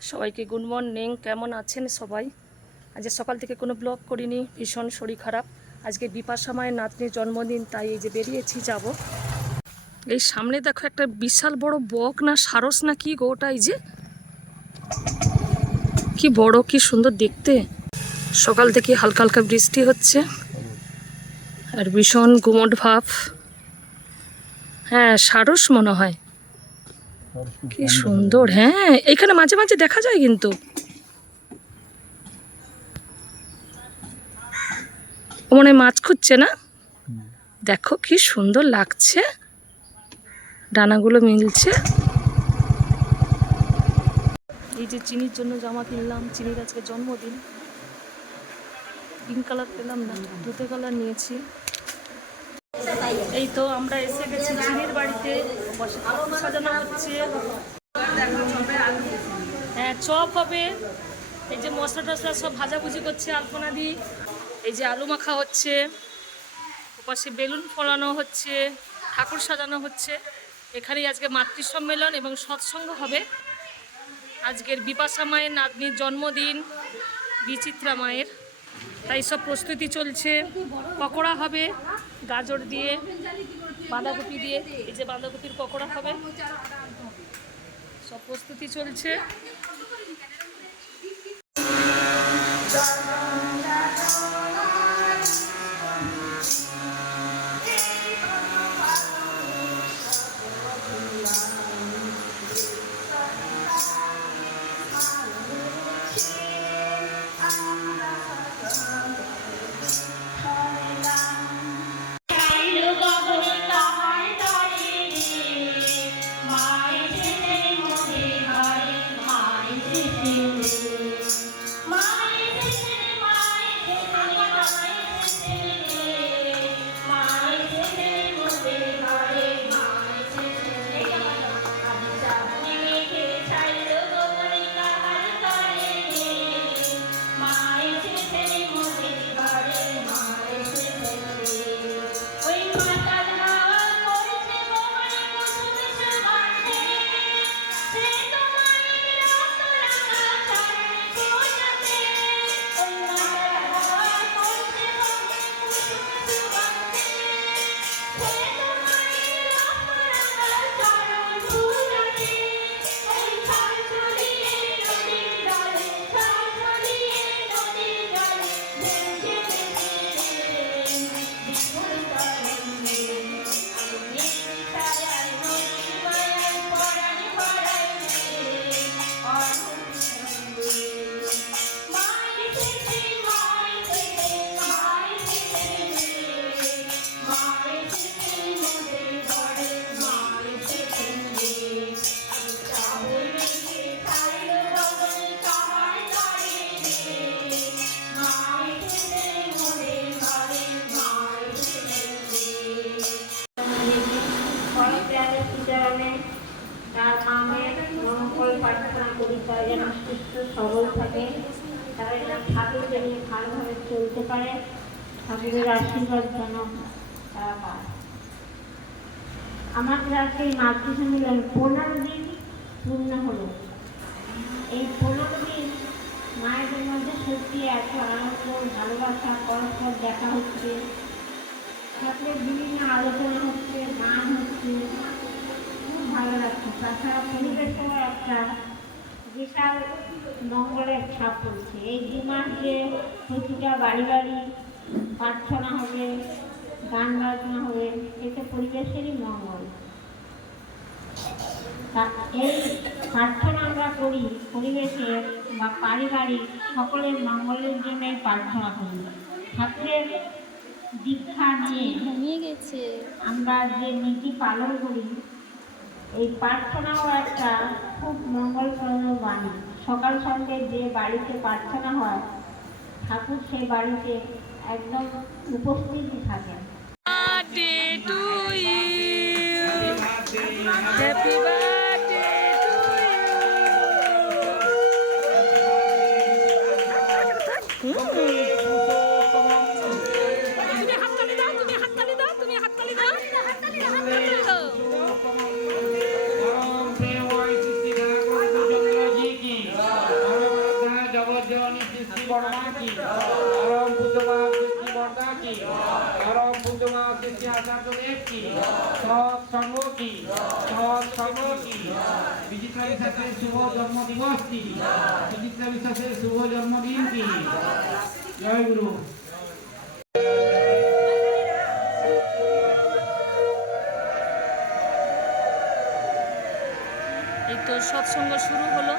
সবাইকে good morning. কেমন আছেন সবাই? আজ সকাল থেকে কোনো ব্লগ করিনি, ভীষণ শরীর খারাপ। আজকে বিপাশা মায়ের নাতনির জন্মদিন, তাই এই যে বেরিয়েছি যাব। এই সামনে দেখো একটা বিশাল বড় বক না সারস না কি গো, ওটা এই যে কি বড়, কি সুন্দর দেখতে। সকাল থেকে হালকা হালকা বৃষ্টি হচ্ছে আর ভীষণ গুমট ভাব। হ্যাঁ, সারস মনে হয়। কি সুন্দর। হ্যাঁ, এখানে মাঝে মাঝে দেখা যায় কিন্তু। ও মনে হয় মাছ খুঁজছে না? দেখো কি সুন্দর লাগছে, ডানাগুলো মিলছে। এই যে চিনির জন্য জামা কিনলাম, চিনির আজকে জন্মদিন। পিঙ্ক কালার পেলাম না, দুধে কালার নিয়েছি। এই তো আমরা এসে গেছি চিনির বাড়িতে, সাজানো হচ্ছে। হ্যাঁ, চপ হবে। এই যে মশলা টসলা সব ভাজাভুজি করছে আলপনা দি। এই যে আলু মাখা হচ্ছে, ওপাশে বেলুন ফোলানো হচ্ছে, ঠাকুর সাজানো হচ্ছে। এখানেই আজকে মাতৃ সম্মেলন এবং সৎসঙ্গ হবে। আজকের বিপাশা মায়ের নাতনির জন্মদিন, বিচিত্রা মায়ের, তাই সব প্রস্তুতি চলছে। পকোড়া হবে গাজর দিয়ে, বাঁধাকপি দিয়ে। এই যে বাঁধাকপির পকোড়া হবে, সব প্রস্তুতি চলছে। তার মামের মঙ্গল প্রার্থনা করি, তারা যেন সুস্থ সবল থাকে, তারা যেন ঠাকুরকে নিয়ে ভালোভাবে চলতে পারে, ঠাকুরের আশীর্বাদ যেন তারা পায়। আমাদের আজকে এই মাতৃ সম্মেলন 15 দিন পূর্ণ হলো। এই 15 দিন মায়েদের মধ্যে সত্যি এত আনন্দ, ভালোবাসা, পরস্পর দেখা হচ্ছে, ঠাকুরের বিভিন্ন আলোচনা হচ্ছে, গান হচ্ছে, খুব ভালো লাগছে। তাছাড়া পরিবেশেও একটা বিশাল মঙ্গলের ছাপ পড়ছে। এই 2 মাস যে প্রতিটা বাড়ি বাড়ি প্রার্থনা হবে, গান বাজনা হবে, এতে পরিবেশেরই মঙ্গল। এই প্রার্থনা আমরা করি পরিবেশের বা পারিবারিক সকলের মঙ্গলের জন্যই প্রার্থনা করি। ঠাকুরের দীক্ষা নিয়ে গেছে আমরা যে নীতি পালন করি, এই প্রার্থনাও একটা খুব মঙ্গলপ্রদ বাণী। সকাল সন্ধ্যে যে বাড়িতে প্রার্থনা হয়, ঠাকুর সেই বাড়িতে একদম উপস্থিতি থাকেন। বড়মা কি পরম পূজ্যমা শ্রী বর্দা কি পরম পূজ্যমা শ্রী আচার্য দেব কি সৎসঙ্গ কি সৎসঙ্গ কি বিচিত্রা বিশ্বাসের শুভ জন্মদিবস কি বিচিত্রা বিশ্বাসের শুভ জন্মদিন কি জয় গুরু। এই তো সৎসঙ্গ শুরু হলো।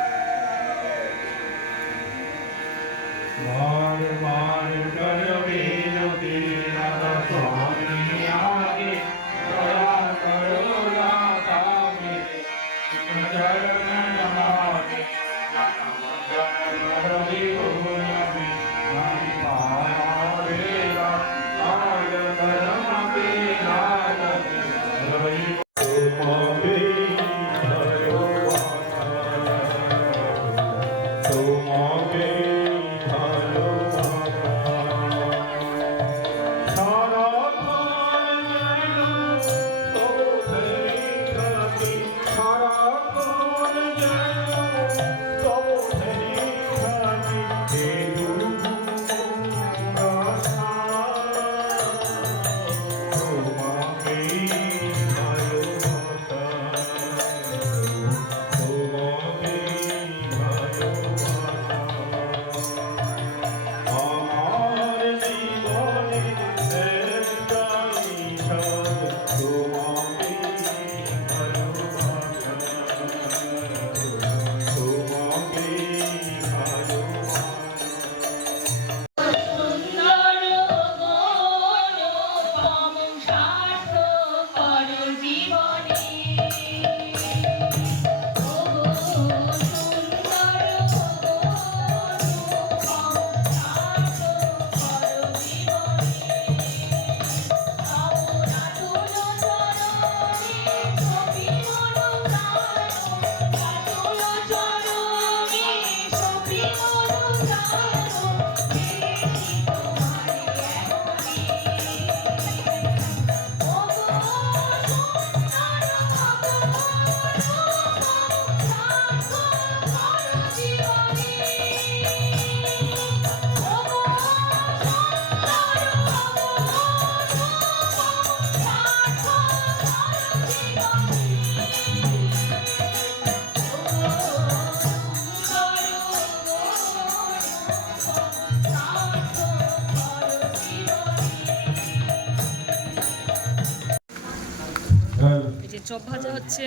চপ ভাজা হচ্ছে,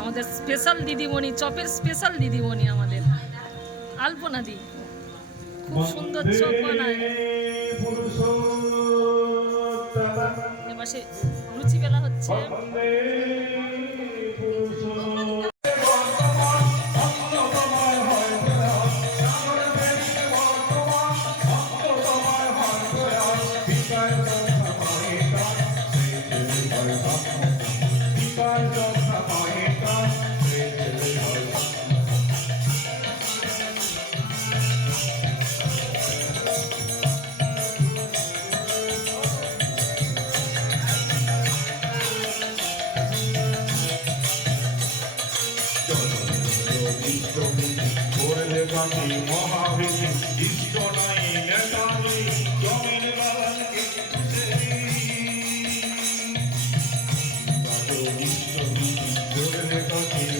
আমাদের স্পেশাল দিদিমণি, চপের স্পেশাল দিদিমণি আমাদের আলপনা দি খুব সুন্দর চপ বানায়। এপাশে লুচি বেলা হচ্ছে। মহাবীর ইষ্ট নাই নেতা নেই জমির বাগানকে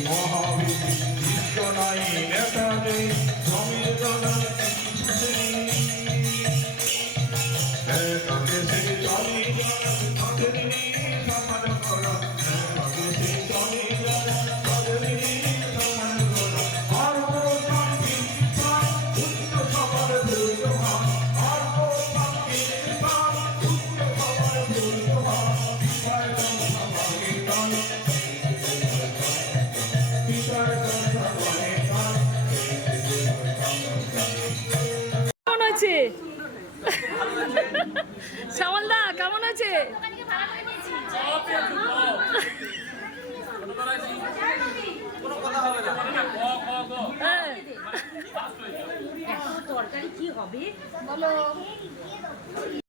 মহাবীর ইষ্ট নাই নেতা নেই জমির বাগানকে তাকে সে চলি তাদের সমান করা তাকে সে চলি তাদের সমান করা আর শ্যামলদা কেমন আছে? তরকারি কি হবে বলো?